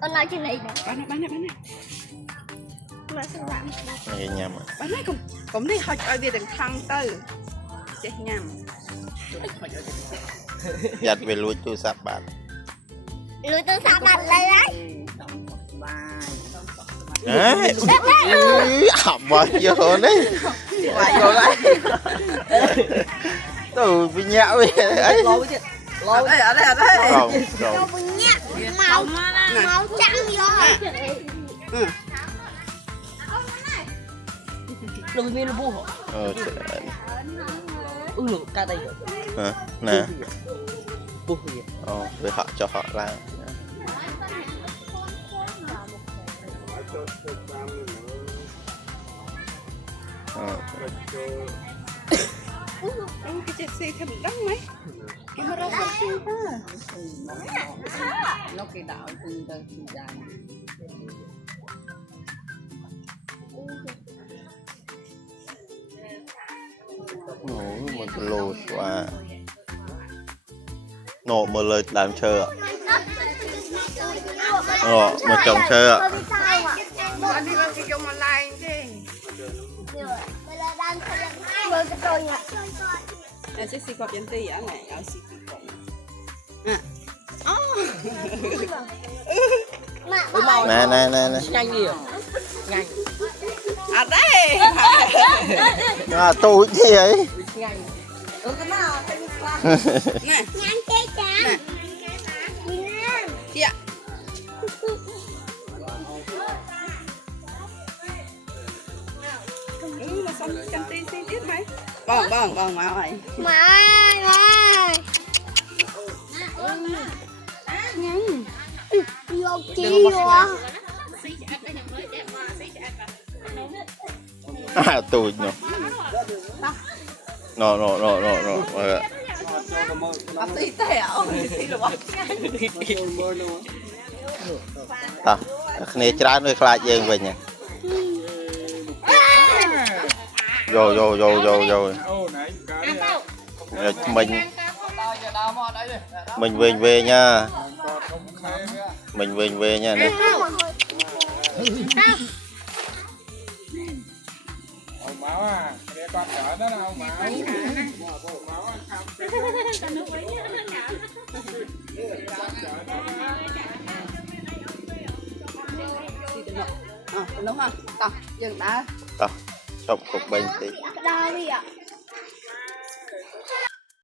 Con nói chuyện này bán này mà sao bạn Nghe nhầm bán này cũng đi hỏi ai về đằng thăng tư chết nhầm Giặt về lùi chú sạp bạn lùi tôi sao bạn lấy đấy Đấy Ảm vào vô đấy lại rồi đấy Từ bị nhạo vậy ấy ở đây Không, không màu màu trắng vô Đừng nghe nó bu hả? trời Ca đây Hả? Nè bu gì? Về họ cho họ làm cái chết xe thầm đắng mấy cái mà đâu không tin Nó cái đạo từ từ dài Một lô xóa Nộ một lời làm chơi ạ một chồng chơi ạ ta đi vào cái chỗ mà lại thế này sẽ xì cọp chân tì á này ở xì cọp Nè nhanh gì à? Nhanh à đây tôi gì ấy nhanh cái nào nè nhanh chơi chán chị ạ mà xong chân tì xì tiếp mấy bòn mà ơi mà ơi vô chi vô tôi no à tí tẹo tí là bóc ta này trán với khai dương về nhỉ rồi mình về nha mình về nha này máu à, để con đỡ đó đâu máu. đúng không? Tao dừng đã. Tao chọc cục bên tí. Đâu đi ạ?